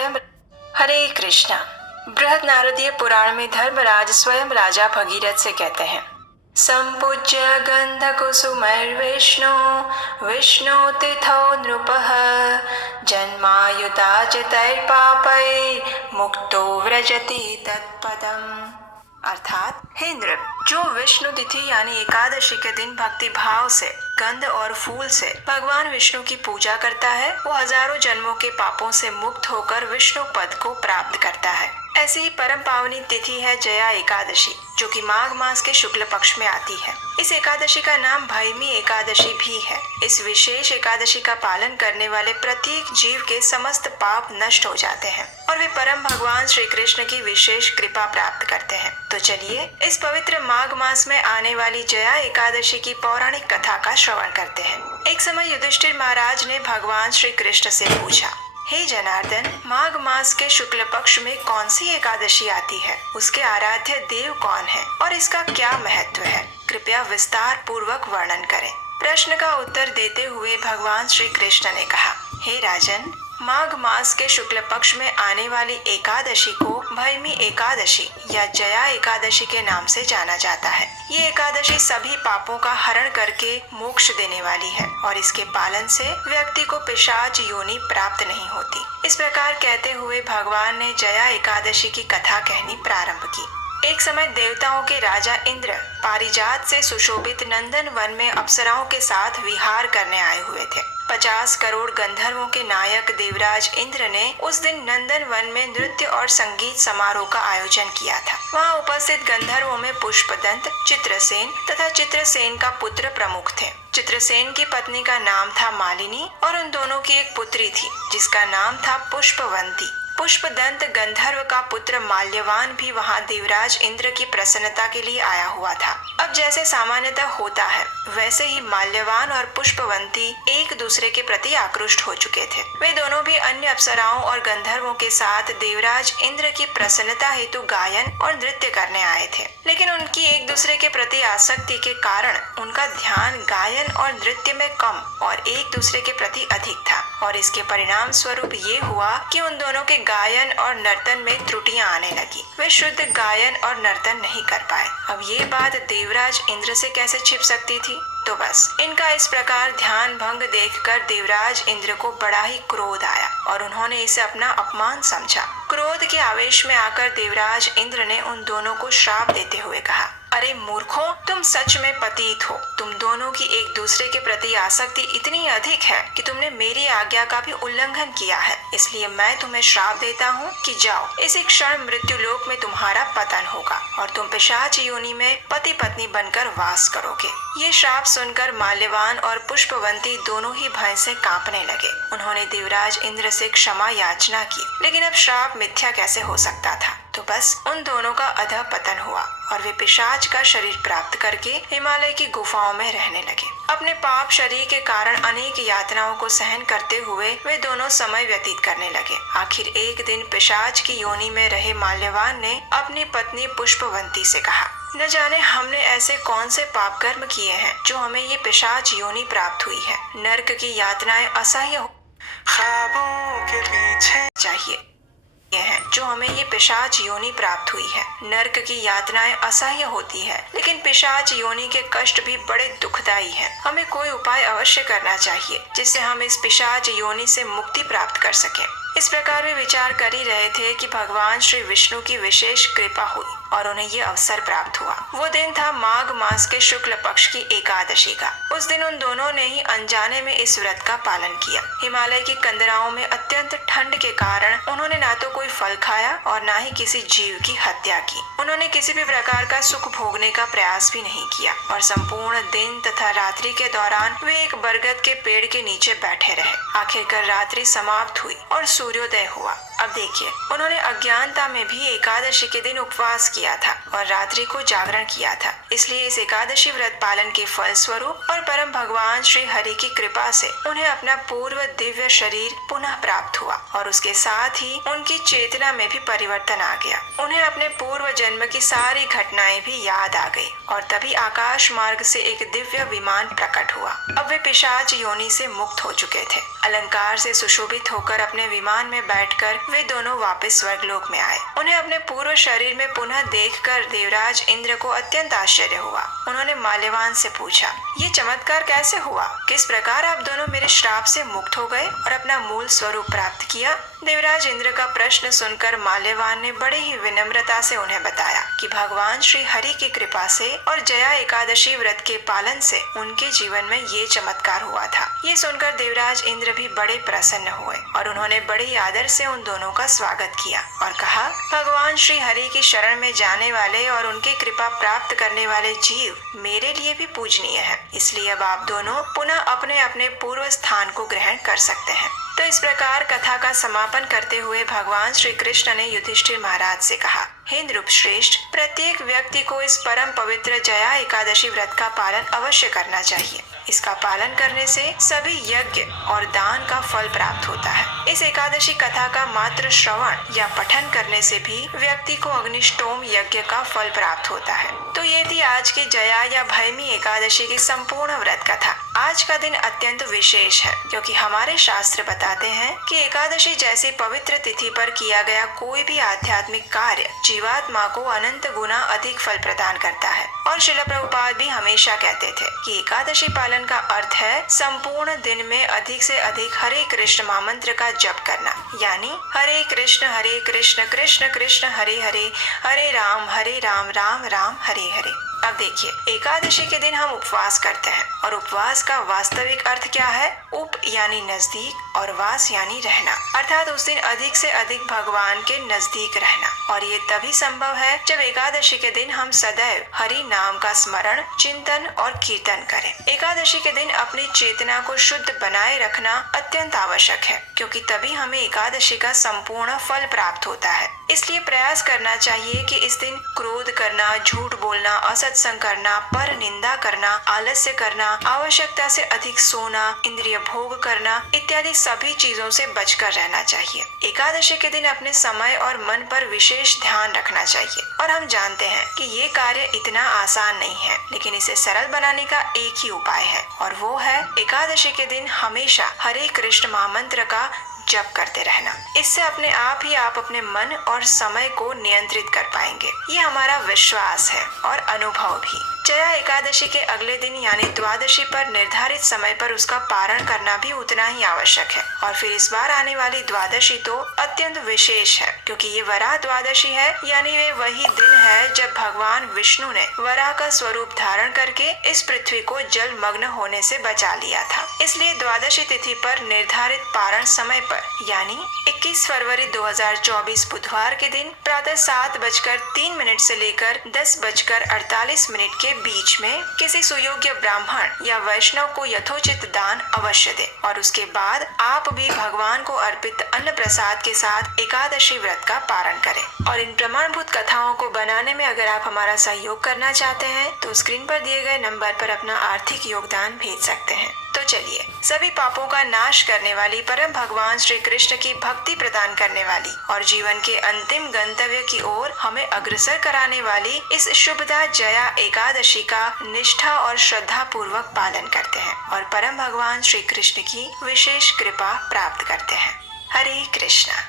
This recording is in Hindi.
हरे कृष्णा। बृहद नारदीय पुराण में धर्मराज स्वयं राजा भगीरथ से कहते हैं, संपूज्य गंध कुसुमैर्विष्णु विष्णु तिथौ नृपः जन्मायुता चितैर्पापै मुक्तो व्रजति तत्पदम्। अर्थात, हे नृप, जो विष्णु तिथि यानी एकादशी के दिन भक्ति भाव से गंध और फूल से भगवान विष्णु की पूजा करता है, वो हजारों जन्मों के पापों से मुक्त होकर विष्णु पद को प्राप्त करता है। ऐसी ही परम पावनी तिथि है जया एकादशी, जो कि माघ मास के शुक्ल पक्ष में आती है। इस एकादशी का नाम भैमी एकादशी भी है। इस विशेष एकादशी का पालन करने वाले प्रत्येक जीव के समस्त पाप नष्ट हो जाते हैं और वे परम भगवान श्री कृष्ण की विशेष कृपा प्राप्त करते हैं। तो चलिए इस पवित्र माघ मास में आने वाली जया एकादशी की पौराणिक कथा का श्रवण करते हैं। एक समय युधिष्ठिर महाराज ने भगवान श्री कृष्ण से पूछा, हे जनार्दन, माघ मास के शुक्ल पक्ष में कौन सी एकादशी आती है? उसके आराध्य देव कौन है और इसका क्या महत्व है? कृपया विस्तार पूर्वक वर्णन करें। प्रश्न का उत्तर देते हुए भगवान श्री कृष्ण ने कहा, हे राजन, माघ मास के शुक्ल पक्ष में आने वाली एकादशी को भैमी एकादशी या जया एकादशी के नाम से जाना जाता है। ये एकादशी सभी पापों का हरण करके मोक्ष देने वाली है और इसके पालन से व्यक्ति को पिशाच योनि प्राप्त नहीं होती। इस प्रकार कहते हुए भगवान ने जया एकादशी की कथा कहनी प्रारंभ की। एक समय देवताओं के राजा इंद्र पारिजात से सुशोभित नंदन वन में अप्सराओं के साथ विहार करने आए हुए थे। 50 करोड़ गंधर्वों के नायक देवराज इंद्र ने उस दिन नंदन वन में नृत्य और संगीत समारोह का आयोजन किया था। वहाँ उपस्थित गंधर्वों में पुष्पदंत, चित्रसेन तथा चित्रसेन का पुत्र प्रमुख थे। चित्रसेन की पत्नी का नाम था मालिनी और उन दोनों की एक पुत्री थी जिसका नाम था पुष्पवंती। पुष्पदंत गंधर्व का पुत्र माल्यवान भी वहाँ देवराज इंद्र की प्रसन्नता के लिए आया हुआ था। अब जैसे सामान्यतः होता है, वैसे ही माल्यवान और पुष्पवंती एक दूसरे के प्रति आकृष्ट हो चुके थे। वे दोनों भी अन्य अप्सराओं और गंधर्वों के साथ देवराज इंद्र की प्रसन्नता हेतु गायन और नृत्य करने आए थे, लेकिन उनकी एक दूसरे के प्रति आसक्ति के कारण उनका ध्यान गायन और नृत्य में कम और एक दूसरे के प्रति अधिक था और इसके परिणाम स्वरूप ये हुआ कि उन दोनों के गायन और नर्तन में त्रुटियां आने लगी। वे शुद्ध गायन और नर्तन नहीं कर पाए। अब ये बात देवराज इंद्र से कैसे छिप सकती थी? तो बस इनका इस प्रकार ध्यान भंग देखकर देवराज इंद्र को बड़ा ही क्रोध आया और उन्होंने इसे अपना अपमान समझा। क्रोध के आवेश में आकर देवराज इंद्र ने उन दोनों को श्राप देते हुए कहा, अरे मूर्खों, तुम सच में पतित हो। तुम दोनों की एक दूसरे के प्रति आसक्ति इतनी अधिक है कि तुमने मेरी आज्ञा का भी उल्लंघन किया है। इसलिए मैं तुम्हें श्राप देता हूँ कि जाओ, इसी क्षण मृत्यु लोक में तुम्हारा पतन होगा और तुम पिशाच योनि में पति पत्नी बनकर वास करोगे। ये श्राप सुनकर माल्यवान और पुष्पवंती दोनों ही भय से कांपने लगे। उन्होंने देवराज इंद्र से क्षमा याचना की, लेकिन अब श्राप मिथ्या कैसे हो सकता था? तो बस उन दोनों का अधः पतन हुआ और वे पिशाच का शरीर प्राप्त करके हिमालय की गुफाओं में रहने लगे। अपने पाप शरीर के कारण अनेक यातनाओं को सहन करते हुए वे दोनों समय व्यतीत करने लगे। आखिर एक दिन पिशाच की योनि में रहे माल्यवान ने अपनी पत्नी पुष्पवंती से कहा, न जाने हमने ऐसे कौन से पाप कर्म किए हैं जो हमें ये पिशाच योनि प्राप्त हुई है। नर्क की यातनाएं असह्य ख्वाबों के पीछे चाहिए हैं जो हमें ये पिशाच योनि प्राप्त हुई है। नर्क की यातनाएं असह्य होती है, लेकिन पिशाच योनि के कष्ट भी बड़े दुखदायी हैं। हमें कोई उपाय अवश्य करना चाहिए जिससे हम इस पिशाच योनि से मुक्ति प्राप्त कर सकें। इस प्रकार वे विचार कर ही रहे थे कि भगवान श्री विष्णु की विशेष कृपा हुई और उन्हें ये अवसर प्राप्त हुआ। वो दिन था माघ मास के शुक्ल पक्ष की एकादशी का। उस दिन उन दोनों ने ही अनजाने में इस व्रत का पालन किया। हिमालय की कंदराओं में अत्यंत ठंड के कारण उन्होंने ना तो कोई फल खाया और ना ही किसी जीव की हत्या की। उन्होंने किसी भी प्रकार का सुख भोगने का प्रयास भी नहीं किया और संपूर्ण दिन तथा रात्रि के दौरान वे एक बरगद के पेड़ के नीचे बैठे रहे। आखिरकार रात्रि समाप्त हुई और सूर्योदय हुआ। अब देखिए, उन्होंने अज्ञानता में भी एकादशी के दिन उपवास किया था और रात्रि को जागरण किया था। इसलिए इस एकादशी व्रत पालन के फल स्वरूप और परम भगवान श्री हरि की कृपा से उन्हें अपना पूर्व दिव्य शरीर पुनः प्राप्त हुआ और उसके साथ ही उनकी चेतना में भी परिवर्तन आ गया। उन्हें अपने पूर्व जन्म की सारी घटनाएं भी याद आ गई और तभी आकाश मार्ग से एक दिव्य विमान प्रकट हुआ। अब वे पिशाच योनि से मुक्त हो चुके थे। अलंकार से सुशोभित होकर अपने विमान में बैठकर वे दोनों वापस स्वर्गलोक में आए। उन्हें अपने पूर्व शरीर में पुनः देखकर देवराज इंद्र को अत्यंत आश्चर्य हुआ। उन्होंने माल्यवान से पूछा, ये चमत्कार कैसे हुआ? किस प्रकार आप दोनों मेरे श्राप से मुक्त हो गए और अपना मूल स्वरूप प्राप्त किया? देवराज इंद्र का प्रश्न सुनकर माल्यवान ने बड़े ही विनम्रता से उन्हें बताया कि भगवान श्री हरि की कृपा से और जया एकादशी व्रत के पालन से उनके जीवन में ये चमत्कार हुआ था। ये सुनकर देवराज इंद्र भी बड़े प्रसन्न हुए और उन्होंने बड़े ही आदर से उन दोनों का स्वागत किया और कहा, भगवान श्री हरि की शरण में जाने वाले और उनकी कृपा प्राप्त करने वाले जीव मेरे लिए भी पूजनीय है, इसलिए अब आप दोनों पुनः अपने अपने पूर्व स्थान को ग्रहण कर सकते हैं। तो इस प्रकार कथा का समापन करते हुए भगवान श्री कृष्ण ने युधिष्ठिर महाराज से कहा, हे नृप श्रेष्ठ, प्रत्येक व्यक्ति को इस परम पवित्र जया एकादशी व्रत का पालन अवश्य करना चाहिए। इसका पालन करने से सभी यज्ञ और दान का फल प्राप्त होता है। इस एकादशी कथा का मात्र श्रवण या पठन करने से भी व्यक्ति को अग्निष्टोम यज्ञ का फल प्राप्त होता है। तो ये थी आज की जया या भैमी एकादशी की संपूर्ण व्रत कथा। आज का दिन अत्यंत विशेष है क्योंकि हमारे शास्त्र बताते हैं कि एकादशी जैसी पवित्र तिथि पर किया गया कोई भी आध्यात्मिक कार्य जीवात्मा को अनंत गुना अधिक फल प्रदान करता है। और श्रील प्रभुपाद भी हमेशा कहते थे कि एकादशी पालन का अर्थ है संपूर्ण दिन में अधिक से अधिक हरे कृष्ण महामंत्र का जप करना, यानी हरे कृष्ण कृष्ण कृष्ण हरे हरे, हरे राम राम राम हरे हरे। अब देखिए, एकादशी के दिन हम उपवास करते हैं और उपवास का वास्तविक अर्थ क्या है? उप यानी नजदीक और वास यानी रहना, अर्थात उस दिन अधिक से अधिक भगवान के नजदीक रहना। और ये तभी संभव है जब एकादशी के दिन हम सदैव हरि नाम का स्मरण, चिंतन और कीर्तन करें। एकादशी के दिन अपनी चेतना को शुद्ध बनाए रखना अत्यंत आवश्यक है क्योंकि तभी हमें एकादशी का संपूर्ण फल प्राप्त होता है। इसलिए प्रयास करना चाहिए कि इस दिन क्रोध करना, झूठ बोलना, असत्संग करना, पर निंदा करना, आलस्य करना, आवश्यकता से अधिक सोना, इंद्रिय भोग करना इत्यादि सभी चीजों से बचकर रहना चाहिए। एकादशी के दिन अपने समय और मन पर विशेष ध्यान रखना चाहिए। और हम जानते हैं कि ये कार्य इतना आसान नहीं है, लेकिन इसे सरल बनाने का एक ही उपाय है और वो है एकादशी के दिन हमेशा हरे कृष्ण महामंत्र का जप करते रहना। इससे अपने आप ही आप अपने मन और समय को नियंत्रित कर पाएंगे। ये हमारा विश्वास है और अनुभव भी। जया एकादशी के अगले दिन यानी द्वादशी पर निर्धारित समय पर उसका पारण करना भी उतना ही आवश्यक है। और फिर इस बार आने वाली द्वादशी तो अत्यंत विशेष है क्योंकि ये वराह द्वादशी है, यानी वे वही दिन है जब भगवान विष्णु ने वराह का स्वरूप धारण करके इस पृथ्वी को जल मग्न होने से बचा लिया था। इसलिए द्वादशी तिथि पर निर्धारित पारण समय पर यानी 21 फरवरी 2024 बुधवार के दिन प्रातः 7:03 से लेकर 10:48 के बीच में किसी सुयोग्य ब्राह्मण या वैष्णव को यथोचित दान अवश्य दे और उसके बाद आप भी भगवान को अर्पित अन्न प्रसाद के साथ एकादशी व्रत का पारण करें। और इन प्रमाणभूत कथाओं को बनाने में अगर आप हमारा सहयोग करना चाहते हैं तो स्क्रीन पर दिए गए नंबर पर अपना आर्थिक योगदान भेज सकते हैं। तो चलिए, सभी पापों का नाश करने वाली परम भगवान श्री कृष्ण की भक्ति प्रदान करने वाली और जीवन के अंतिम गंतव्य की ओर हमें अग्रसर कराने वाली इस शुभदा जया एकादशी का निष्ठा और श्रद्धा पूर्वक पालन करते हैं और परम भगवान श्री कृष्ण की विशेष कृपा प्राप्त करते हैं। हरे कृष्णा।